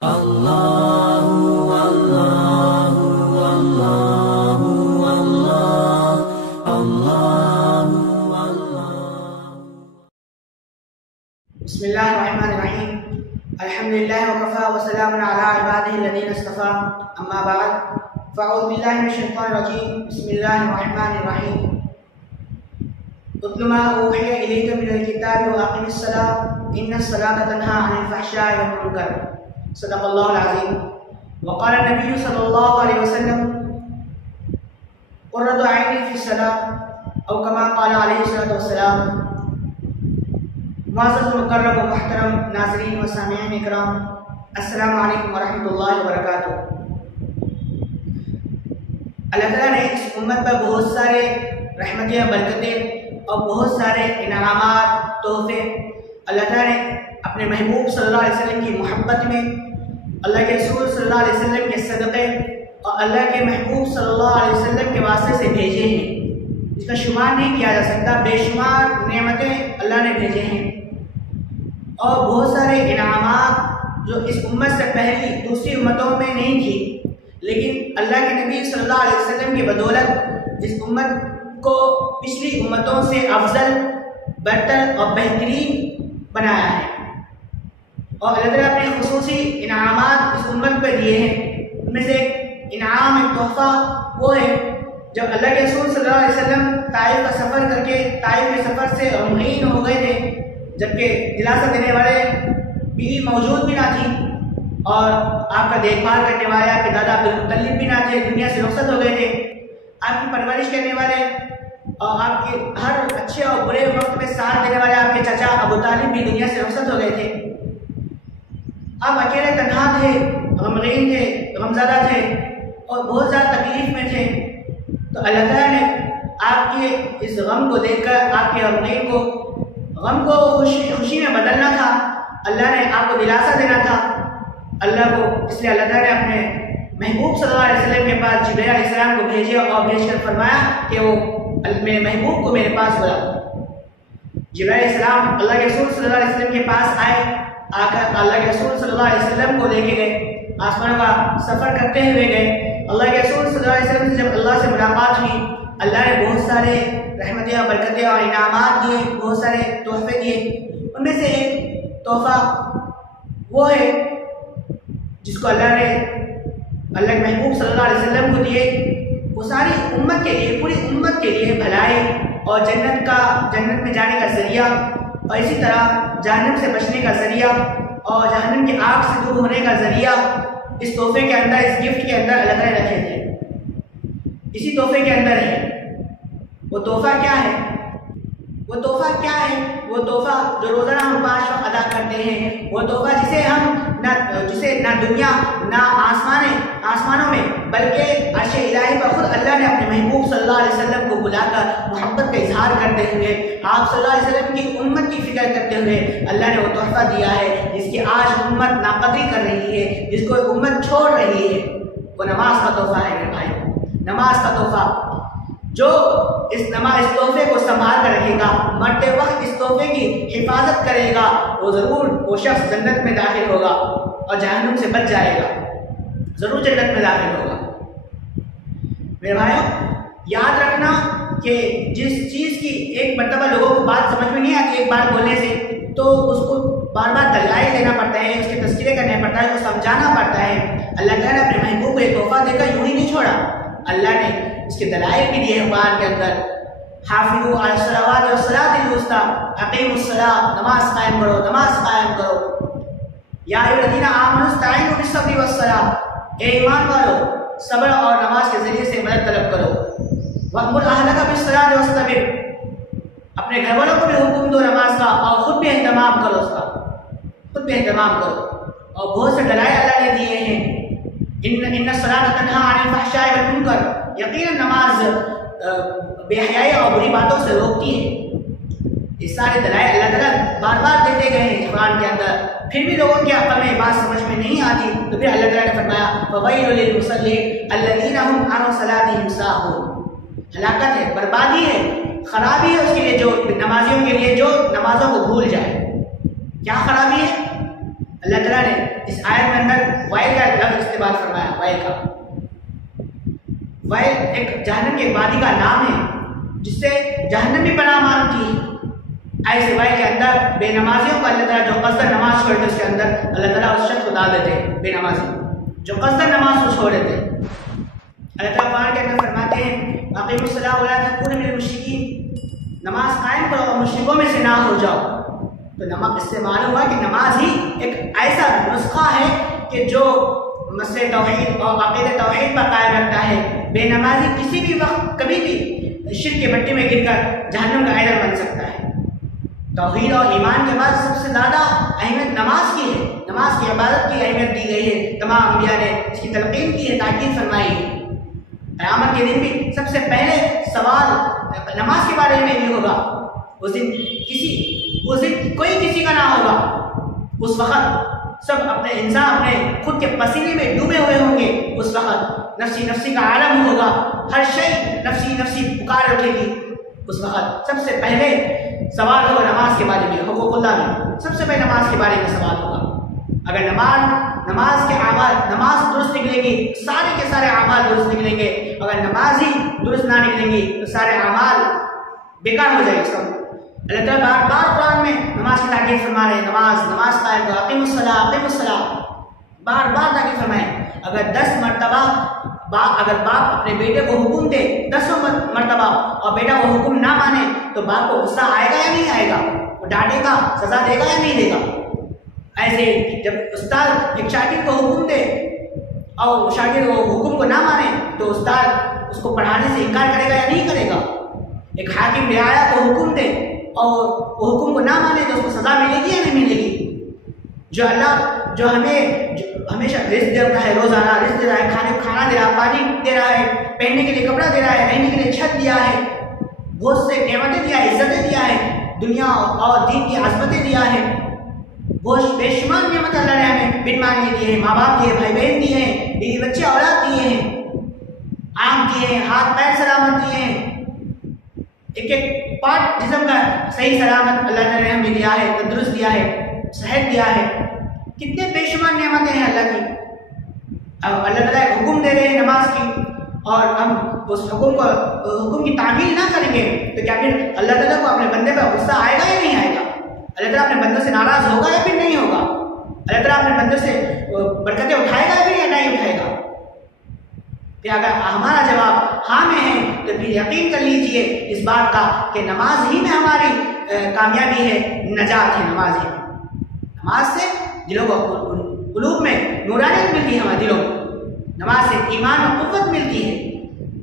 بسم الله الرحمن الرحيم. الحمد لله وكفى وسلام على عباده الذين اصطفى. أما بعد فأعوذ بالله من الشيطان الرجيم. بسم الله الرحمن الرحيم. اتل ما أوحي إليك من الكتاب وأقم الصلاة إن الصلاة تنهى عن الفحشاء والمنكر. صدق الله العظيم. وقال النبي صلى الله عليه وسلم قرة عيني في الصلاة أو كما قال عليه الصلاة والسلام. معزز مکرم و محترم ناظرین و سامعین اکرام، السلام علیکم ورحمۃ اللہ وبرکاتہ۔ اللہ تعالیٰ نے اس امت پر بہت سارے رحمتیں برکتیں اور بہت سارے انعامات تحفے اللہ تعالیٰ نے اپنے محبوب صلی اللہ علیہ وسلم کی محبت میں، اللہ کے رسول صلی اللہ علیہ وسلم کے صدقے اور اللہ کے محبوب صلی اللہ علیہ وسلم کے واسطے سے بھیجے ہیں، جس کا شمار نہیں کیا جا سکتا۔ بے شمار نعمتیں اللہ نے بھیجے ہیں اور بہت سارے انعامات جو اس امت سے پہلی دوسری امتوں میں نہیں تھی، لیکن اللہ کے نبی صلی اللہ علیہ وسلم کی بدولت اس امت کو پچھلی امتوں سے افضل، برتر اور بہترین بنایا ہے۔ اور اللہ تعالیٰ اپنے خصوصی انعامات اس امت پہ دیے ہیں۔ ان میں سے ایک انعام، ایک تحفہ وہ ہے جب اللہ کے رسول صلی اللہ علیہ وسلم طائف کا سفر کر کے طائف کے سفر سے غمگین ہو گئے تھے، جبکہ دلاسا دینے والے بیوی موجود بھی نہ تھی اور آپ کا دیکھ بھال کرنے والے آپ کے دادا عبدالمطلب بھی نہ تھے، دنیا سے رخصت ہو گئے تھے۔ آپ کی پرورش کرنے والے اور آپ کے ہر اچھے اور برے وقت میں ساتھ دینے والے آپ کے چچا ابو طالب بھی دنیا سے رخصت ہو گئے تھے۔ آپ اکیلے تنہا تھے، غمگین تھے، غمزدہ تھے اور بہت زیادہ تکلیف میں تھے۔ تو اللہ تعالیٰ نے آپ کے اس غم کو دیکھ کر، آپ کے غم کو خوشی میں بدلنا تھا، اللہ نے آپ کو دلاسا دینا تھا اللہ کو، اس لیے اللہ تعالیٰ نے اپنے محبوب صلی اللہ علیہ وسلم کے پاس جبرائیل علیہ السلام کو بھیجے اور بھیج کر فرمایا کہ وہ میرے محبوب کو میرے پاس بلاؤ۔ جبرائیل علیہ السلام اللہ کے رسول صلی اللہ علیہ وسلم کے پاس آئے، آ کر اللہ کے رسول صلی اللہ علیہ وسلم کو لے کے گئے، آسمان کا سفر کرتے ہوئے گئے۔ اللہ کے رسول صلی اللہ علیہ وسلم سے جب اللہ سے ملاقات ہوئی، اللہ نے بہت سارے رحمتیں اور برکتیں اور انعامات دیے، بہت سارے تحفے دیے۔ ان میں سے ایک تحفہ وہ ہے جس کو اللہ کے محبوب صلی اللہ علیہ وسلم کو دیے، وہ ساری امت کے لیے، پوری امت کے لیے بھلائی اور جنت میں جانے کا ذریعہ، اور اسی طرح جہنم سے بچنے کا ذریعہ اور جہنم کی آگ سے دور ہونے کا ذریعہ اس تحفے کے اندر، اس گفٹ کے اندر اللہ تعالیٰ رکھے تھے۔ اسی تحفے کے اندر ہے وہ تحفہ کیا ہے؟ وہ تحفہ کیا ہے؟ وہ تحفہ جو روزانہ ہم 5 وقت ادا کرتے ہیں، وہ تحفہ جسے نہ دنیا نہ آسمانوں میں بلکہ عرش الہی پر خود اللہ نے اپنے محبوب صلی اللہ علیہ وسلم کو بلا کر محبت کا اظہار کرتے ہوئے، آپ صلی اللہ علیہ وسلم کی امت کی فکر کرتے ہوئے اللہ نے وہ تحفہ دیا ہے جس کی آج امت ناقدری کر رہی ہے، جس کو امت چھوڑ رہی ہے۔ وہ نماز کا تحفہ ہے میرے بھائی، نماز کا تحفہ۔ جو اس تحفے کو سنبھال کر رکھے گا، مرتے وقت اس تحفے کی حفاظت کرے گا، وہ ضرور وہ شخص جنت میں داخل ہوگا اور جہنم سے بچ جائے گا، ضرور جنت میں داخل ہوگا۔ میرے بھائیوں، یاد رکھنا کہ جس چیز کی ایک مرتبہ لوگوں کو بات سمجھ میں نہیں آتی ایک بار بولنے سے، تو اس کو بار بار دلائل دینا پڑتا ہے، اس کے تذکرے کرنے پڑتا ہے، اس کو سمجھانا پڑتا ہے۔ اللہ تعالیٰ نے اپنے محبوب کو ایک تحفہ دے کر یوں ہی نہیں چھوڑا، اللہ نے اس کے دلائل بھی دیے ہیں قرآن کے اندر۔ حافظوا علی الصلوات والصلاۃ الوسطیٰ، اقیموا الصلاۃ، نماز قائم کرو، نماز قائم کرو۔ یا ایھا الذین آمنوا استعینوا بالصبر والصلاۃ، اے ایمان والو صبر اور نماز کے ذریعے سے مدد طلب کرو۔ وأمر اہلک بالصلاۃ واصطبر، اپنے گھر والوں کو بھی حکم دو نماز کا اور خود بھی اہتمام کرو اس کا، خود بھی اہتمام کرو۔ اور بہت سے دلائل اللہ نے دیے ہیں۔ ان الصلاۃ تنہی عن الفحشاء والمنکر، یقیناً نماز بے حیائی اور بری باتوں سے روکتی ہے۔ اس سارے دلائل اللہ تعالیٰ بار بار دیتے گئے ہیں قرآن کے اندر، پھر بھی لوگوں کی عقل میں بات سمجھ میں نہیں آتی، تو پھر اللہ تعالیٰ نے فرمایا فَوَيْلٌ لِلْمُصَلِّينَ الَّذِينَ هُمْ عَنْ صَلَاتِهِمْ سَاهُونَ، ہلاکت ہے، بربادی ہے، خرابی ہے اس کے لیے جو نمازیوں کے لیے جو نمازوں کو بھول جائے۔ کیا خرابی ہے؟ اللہ تعالیٰ نے اس آیت میں اندر وائل کا لفظ استعمال فرمایا. وائل کا، وائل ایک جہنم کے وادی کا نام ہے جس سے جہنم بھی پناہ مانگتی ہے. ایسے وائل کے اندر بے نمازیوں کو اللہ تعالیٰ جو قصدر نماز چھوڑتے اس کے اندر اللہ تعالیٰ اس شخص کو ڈال دیتے ہیں. بے نمازی جو قصدر نماز کو چھوڑ دیتے ہیں، اللہ تعالیٰ قرآن کے اندر فرماتے ہیں اقیموا الصلاۃ ولا تکونوا من المشرکین، نماز قائم کرو اور مشرکوں میں سے نہ ہو جاؤ. تو نماز، اس سے معلوم ہوا کہ نماز ہی ایک ایسا نسخہ ہے کہ جو مسئلہ توحید اور عقیدہ توحید پر قائم رکھتا ہے. بے نمازی کسی بھی وقت کبھی بھی شرک کے مٹی میں گر کر جہنم کا ایندھن بن سکتا ہے. توحید اور ایمان کے بعد سب سے زیادہ اہمیت نماز کی ہے. نماز کی عبادت کی اہمیت دی گئی ہے. تمام انبیاء نے اس کی تلقین کی ہے، تاکید فرمائی ہے. قیامت کے دن بھی سب سے پہلے سوال نماز کے بارے میں یہ ہوگا. اس دن کوئی کسی کا نہ ہوگا. اس وقت سب اپنے انسان اپنے خود کے پسینے میں ڈوبے ہوئے ہوں گے. اس وقت نفسی نفسی کا عالم ہوگا، ہر شے نفسی نفسی پکار اٹھے گی. اس وقت سب سے پہلے سوال ہوگا نماز کے بارے میں. حقوق اللہ میں سب سے پہلے نماز کے بارے میں سوال ہوگا. اگر نماز کے اعمال، نماز درست نکلے گی سارے کے سارے اعمال درست نکلیں گے. اگر نماز ہی درست نہ نکلیں گی تو سارے اعمال بیکار ہو جائے گا. اللہ تعالیٰ بار بار قرآن میں نماز کی تاکید فرما رہے ہیں. نماز قائم کرو، اقیموا الصلاۃ، بار بار تاکید فرمائیں. اگر 10 مرتبہ اگر باپ اپنے بیٹے کو حکم دے 10 مرتبہ اور بیٹا وہ حکم نہ مانے تو باپ کو غصہ آئے گا یا نہیں آئے گا؟ وہ ڈانٹے گا، سزا دے گا یا نہیں دے گا؟ ایسے جب استاد ایک شاگرد کو حکم دے اور شاگرد وہ حکم کو نہ مانے تو استاد اس کو پڑھانے سے انکار کرے گا یا نہیں کرے گا؟ ایک حاکم رعایا کو حکم دے اور وہ حکم کو نہ مانے تو اس کو سزا ملے گی یا نہیں ملے گی؟ جو ہمیں ہمیشہ رزق دیتا ہے، روزانہ رزق دے رہا ہے، کھانا دے رہا ہے، پانی دے رہا ہے، پہننے کے لیے کپڑا دے رہا ہے، رہنے کے لیے چھت دیا ہے، بہت سے نعمتیں دیا ہے، عزتیں دیا ہے، دنیا اور دین کی عظمتیں دیا ہے، بہت بے شمار نعمت اللہ نے ہمیں بن مانگے دیے ہیں. ماں باپ دیے، بھائی بہن دیے ہیں، بیوی بچے اولاد دیے ہیں، آنکھ دیے ہیں، ہاتھ پیر سلامت دیے ہیں، ایک ایک پارٹ جسم کا صحیح سلامت اللہ نے ہمیں دیا ہے، تندرست دیا ہے، صحت دیا ہے. کتنے بے شمار نعمتیں ہیں اللہ کی. اب اللہ تعالیٰ ایک حکم دے رہے ہیں نماز کی اور ہم اس حکم کی تعمیل نہ کریں گے تو کیا پھر اللہ تعالیٰ کو اپنے بندے پر غصہ آئے گا یا نہیں آئے گا؟ اللہ تعالیٰ اپنے بندوں سے ناراض ہوگا یا پھر نہیں ہوگا؟ اللہ تعالیٰ اپنے بندوں سے برکتیں اٹھائے گا یا پھر نہیں اٹھائے گا؟ کہ اگر ہمارا جواب ہاں میں ہے تو پھر یقین کر لیجئے اس بات کا کہ نماز ہی میں ہماری کامیابی ہے، نجات ہے. نماز سے دلوں کو، قلوب میں نورانیت ملتی ہے. ہمارے دلوں کو نماز سے ایمان و قوت ملتی ہے.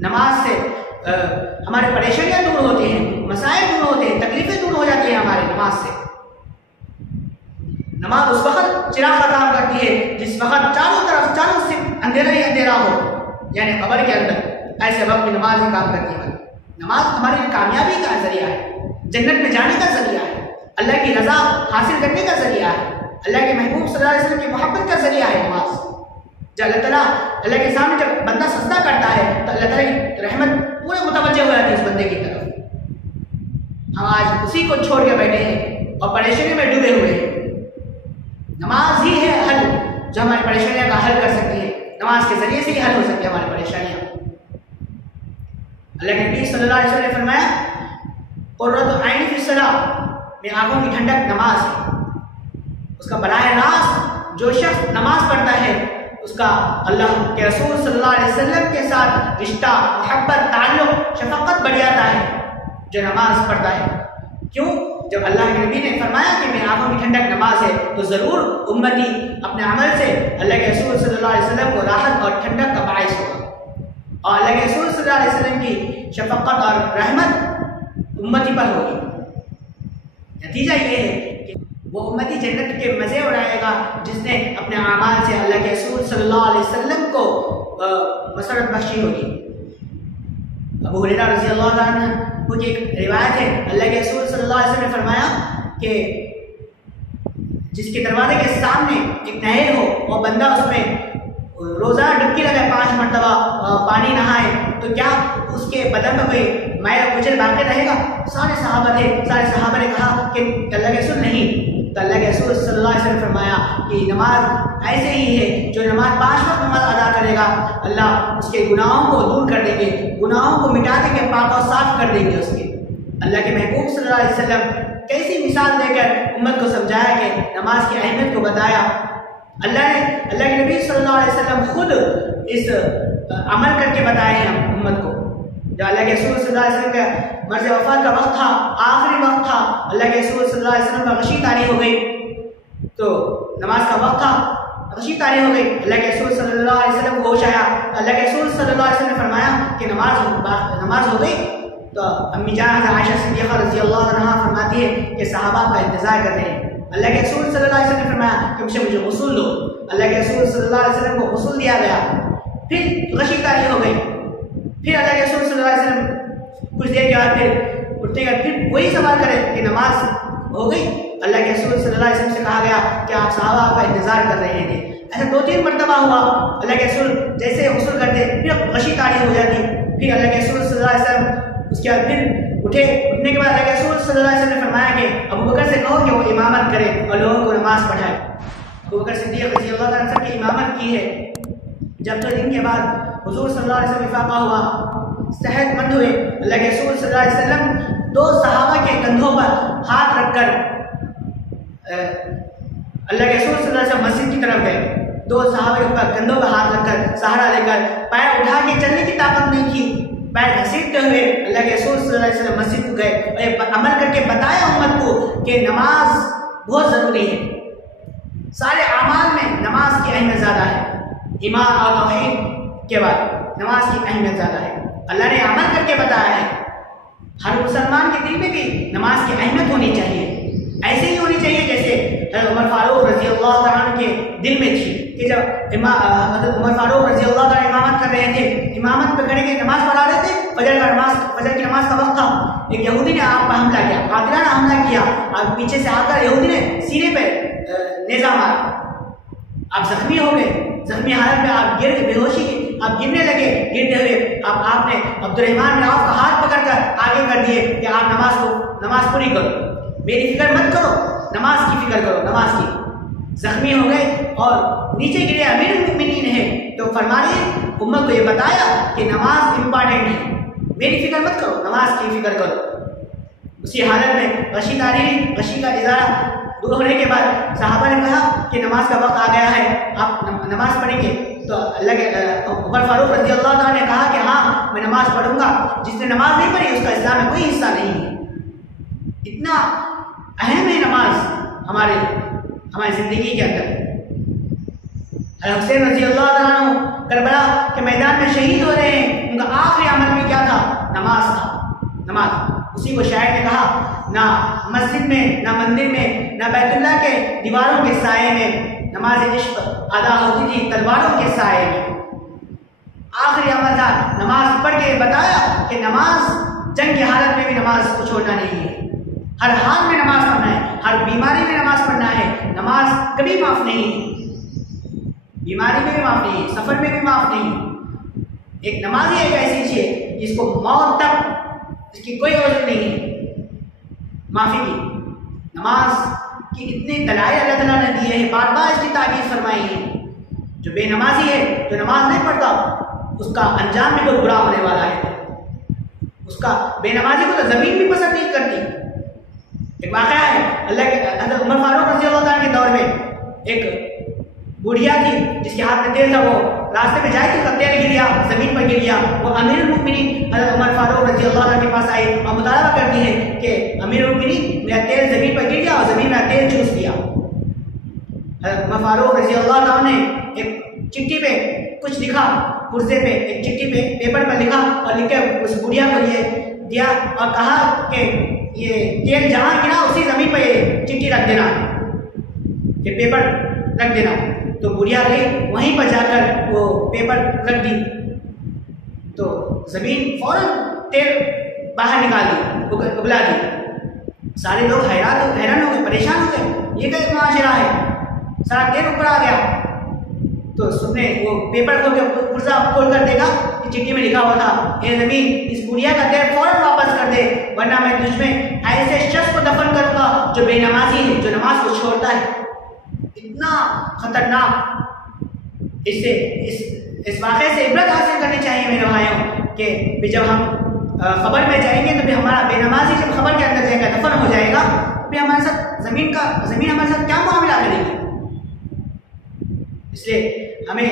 نماز سے ہمارے پریشانیاں دور ہوتے ہیں، مسائل دور ہوتے ہیں، تکلیفیں دور ہو جاتی ہیں ہمارے نماز سے. نماز اس وقت چراغ کا کام کرتی ہے جس وقت چاروں سے اندھیرا ہی اندھیرا ہو، یعنی قبر کے اندر. ایسے وقت میں نماز ہی کام کرتی ہے. نماز ہماری کامیابی کا ذریعہ ہے، جنت میں جانے کا ذریعہ ہے، اللہ کی رضا حاصل کرنے کا ذریعہ ہے، اللہ کے محبوب صلی اللہ علیہ وسلم کی محبت کا ذریعہ ہے نماز. جب اللہ کے سامنے جب بندہ سجدہ کرتا ہے تو اللہ تعالیٰ کی رحمت پورے متوجہ ہو جاتی ہے اس بندے کی طرف. ہم آج اسی کو چھوڑ کے بیٹھے ہیں اور پریشانی میں ڈوبے ہوئے ہیں. نماز ہی ہے حل جو ہماری پریشانیاں کا حل کر سکتی ہے. نماز کے ذریعے سے ہی حل ہو سکتی ہے ہماری پریشانیاں. اللہ کے نبی صلی اللہ علیہ وسلم نے فرمایا قرۃ عین فی الصلاۃ، میری آنکھوں کی ٹھنڈک نماز ہے. اس کا براہ راست جو شخص نماز پڑھتا ہے اس کا اللہ کے رسول صلی اللہ علیہ وسلم کے ساتھ رشتہ، محبت، تعلق، شفقت بڑھ جاتا ہے جو نماز پڑھتا ہے. کیوں؟ جب اللہ کے نبی نے فرمایا کہ میری آنکھوں کی ٹھنڈک نماز ہے تو ضرور امتی اپنے عمل سے اللہ کے رسول صلی اللہ علیہ وسلم کو راحت اور ٹھنڈک کا باعث ہوگا. اور اللہ کے رسول صلی اللہ علیہ وسلم کی شفقت اور رحمت امتی پر ہوگی. نتیجہ یہ ہے کہ وہ امتی جنت کے مزے اڑائے گا جس نے اپنے اعمال سے اللہ کے رسول صلی اللہ علیہ وسلم کو مسرت بخشی ہوگی. ابو ہریرہ رضی اللہ عنہ کی ایک روایت ہے، اللہ کے رسول صلی اللہ علیہ وسلم نے فرمایا کہ جس کے دروازے کے سامنے ایک نہر ہو اور بندہ اس میں روزانہ ڈبکی لگائے 5 مرتبہ پانی نہائے تو کیا اس کے بدن میں کوئی میل کچل باقی رہے گا؟ سارے صحابہ نے کہا کہ اللہ کے رسول نہیں، تو اللہ کے رسول صلی اللہ علیہ وسلم نے فرمایا کہ نماز ایسے ہی ہے، جو نماز 5 وقت نماز ادا کرے گا اللہ اس کے گناہوں کو دور کر دیں گے، گناہوں کو مٹا دیں گے، پاک و صاف کر دیں گے اس کے۔ اللہ کے محبوب صلی اللہ علیہ وسلم کیسی مثال دے کر امت کو سمجھایا کہ نماز کی اہمیت کو بتایا۔ اللہ کے نبی صلی اللہ علیہ وسلم خود اس عمل کر کے بتائے ہیں امت کو۔ جب اللہ کے رسول صلی اللہ علیہ وسلم کا مرض وفات کا وقت تھا، آخری وقت تھا، اللہ کے رسول صلی اللہ علیہ وسلم کا غشی طاری ہو گئی، تو نماز کا وقت تھا، غشی طاری ہو گئی، اللہ کے رسول صلی اللہ علیہ وسلم کو ہوش آیا، اللہ کے رسول صلی اللہ علیہ وسلم نے فرمایا کہ نماز ہو گئی، تو امی جان حضرت عائشہ صدیقہ رضی اللہ عنہا فرماتی ہے کہ صحابہ کا انتظار کر رہے ہیں۔ اللہ کے رسول صلی اللہ علیہ وسلم نے فرمایا کہ مجھے غسل دو، اللہ کے رسول صلی اللہ علیہ وسلم کو غسل دیا گیا، پھر غشی طاری ہو گئی، پھر اللہ کے رسول صلی اللہ علیہ وسلم کچھ دیر کے بعد پھر اٹھتے گئے، پھر وہی سوال کرے کہ نماز ہو گئی، اللہ کے رسول صلی اللہ علیہ وسلم سے کہا گیا کہ آپ صحابہ کا انتظار کر رہے تھے۔ ایسا 2-3 مرتبہ ہوا، اللہ کے رسول جیسے غسل کرتے پھر غشی طاری ہو جاتی، پھر اللہ کے رسول صلی اللہ علیہ وسلم اس کے بعد پھر اٹھنے کے بعد اللہ کے رسول صلی اللہ علیہ وسلم نے فرمایا کہ ابو بکر سے کہو کہ وہ امامت کرے اور لوگوں کو نماز پڑھائے۔ ابو بکر صدیق رضی اللہ عنہ کی امامت کی ہے۔ جب 2 دن کے بعد حضور صلی اللہ علیہ وسلم افاقہ ہوا، صحت مند ہوئے، اللہ کے رسول صلی اللہ علیہ وسلم 2 صحابہ کے کندھوں پر ہاتھ رکھ کر اللہ کے رسول صلی اللہ علیہ وسلم مسجد کی طرف گئے، 2 صحابہ کے اوپر کندھوں پر ہاتھ رکھ کر سہارا لے کر، پیر اٹھا کے چلنے کی طاقت نہیں تھی، پیر گھسیٹتے ہوئے اللہ کے رسول صلی اللہ علیہ وسلم مسجد کو گئے اور عمل کر کے بتایا امت کو کہ نماز بہت ضروری ہے۔ سارے اعمال میں نماز کی اہمیت زیادہ ہے، ایمان اور توحید کے بعد نماز کی اہمیت زیادہ ہے۔ اللہ نے عمل کر کے بتایا ہے، ہر مسلمان کے دل میں بھی نماز کی اہمیت ہونی چاہیے، ایسے ہی ہونی چاہیے جیسے حضرت عمر فاروق رضی اللہ تعالیٰ عنہ کے دل میں تھی کہ جب حضرت عمر فاروق رضی اللہ تعالیٰ امامت کر رہے تھے، امامت پہ کھڑے کے نماز پڑھا رہے تھے، فجر کی نماز کا وقت تھا، ایک یہودی نے آپ پر حملہ کیا، قاتلانہ حملہ کیا، اور پیچھے سے آ کر یہودی نے سینے پہ نیزہ مارا، آپ زخمی ہو گئے، زخمی حالت میں آپ گر کے بے ہوشی کی، آپ گرنے لگے، گرتے ہوئے آپ نے عبد الرحمن بن عوف کا ہاتھ پکڑ کر آگے کر دیے کہ آپ نماز پوری کرو، میری فکر مت کرو، نماز کی فکر کرو، نماز کی۔ زخمی ہو گئے اور نیچے گرے، امیر المؤمنین ہے، تو فرمانے امت کو یہ بتایا کہ نماز امپارٹنٹ ہے، میری فکر مت کرو، نماز کی فکر کرو۔ اسی حالت میں غشی طاری، غشی کا ازارہ دور ہونے کے بعد صحابہ نے کہا کہ نماز کا وقت آ گیا ہے، آپ نماز پڑھیں گے؟ تو اللہ کے عمر فاروق رضی اللہ تعالیٰ نے کہا کہ ہاں میں نماز پڑھوں گا، جس نے نماز نہیں پڑھی اس کا اسلام میں کوئی حصہ نہیں ہے۔ اتنا اہم ہے نماز ہماری زندگی کے اندر۔ حسین رضی اللہ تعالیٰ عنہ کربلا کے میدان میں شہید ہو رہے ہیں، ان کا آخری عمل بھی کیا تھا؟ نماز تھا، نماز۔ اسی کو شاعر نے کہا، نہ مسجد میں، نہ مندر میں، نہ بیت اللہ کے دیواروں کے سائے میں نماز عشق ادا ہوتی تھی تلواروں کے سائے میں۔ آخری عمل تھا نماز پڑھ کے بتایا کہ نماز جنگ کی حالت میں بھی نماز کو چھوڑنا نہیں ہے، ہر حال میں نماز پڑھنا ہے، ہر بیماری میں نماز پڑھنا ہے، نماز کبھی معاف نہیں ہے، بیماری میں بھی معاف نہیں ہے، سفر میں بھی معاف نہیں ہے۔ ایک نماز ہی ایک ایسی چیز ہے جس کو موت تک اس کی کوئی عذر نہیں ہے معافی کی۔ نماز کی اتنے دلائل اللہ تعالیٰ نے دیے ہیں، بار بار اس کی تاکید فرمائی ہے۔ جو بے نمازی ہے، جو نماز نہیں پڑھتا، اس کا انجام بھی بہت برا ہونے والا ہے۔ اس کا بے نمازی کو تو زمین بھی پسند نہیں کرتی۔ ایک واقعہ ہے، اللہ کے حضرت عمر فاروق رضی اللہ عنہ کے دور میں ایک بوڑھیا تھی جس کے ہاتھ میں تیل تھا، وہ راستے میں جائے تو اس کا تیل گر گیا، زمین پر گر گیا۔ وہ امیر المؤمنین حضرت عمر فاروق رضی اللہ عنہ کے پاس آئی اور مطالبہ کرتی ہے کہ امیر المؤمنین میرا تیل زمین پر گر گیا اور زمین میں تیل چوس لیا۔ حضرت عمر فاروق رضی اللہ عنہ نے ایک چٹھی پہ کچھ لکھا، پرزے پہ ایک چٹھی پہ پیپر پر لکھا اور لکھ کے اس بوڑھیا کو یہ دیا اور کہا کہ یہ تیل جہاں گرا اسی زمین پہ یہ چٹھی رکھ دینا، یہ پیپر رکھ دینا۔ تو بڑھیا گئی، وہیں پر جا کر وہ پیپر رکھ دی تو زمین فوراً تیل باہر نکال دی، اگلا دی۔ سارے لوگ حیران ہو گئے، پریشان ہو گئے، یہ کیا معاشرہ ہے، سارا تیل اوپر آ گیا۔ تو تو سننے وہ پیپر کھول کے پرزا کھول کر دیکھا کہ چٹھی میں لکھا ہوا تھا اے زمین اس گڑیا کا دیر فوراً واپس کر دے ورنہ میں تجھ میں ایسے شخص کو دفن کروں گا جو بے نمازی ہے، جو نماز کو چھوڑتا ہے۔ اتنا خطرناک، اس واقعے سے عبرت حاصل کرنی چاہیے میرے بھائیوں کہ جب ہم قبر میں جائیں گے تو پھر ہمارا بے نمازی جب قبر کے اندر جائے گا، دفن ہو جائے گا، پھر ہمارے ساتھ زمین ہمارے ساتھ کیا معاملہ کرے گی؟ اس لیے ہمیں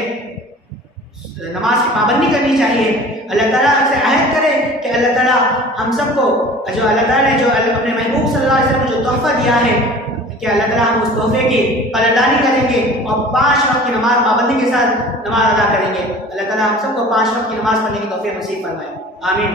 نماز کی پابندی کرنی چاہیے۔ اللہ تعالیٰ سے عہد کرے کہ اللہ تعالیٰ ہم سب کو جو اللہ تعالیٰ نے جو اپنے محبوب صلی اللہ علیہ وسلم کو جو تحفہ دیا ہے کہ اللہ تعالیٰ ہم اس تحفے کی قدردانی کریں گے اور 5 وقت کی نماز پابندی کے ساتھ نماز ادا کریں گے۔ اللہ تعالیٰ ہم سب کو 5 وقت کی نماز پڑھنے کی توفیق نصیب فرمائے۔ آمین۔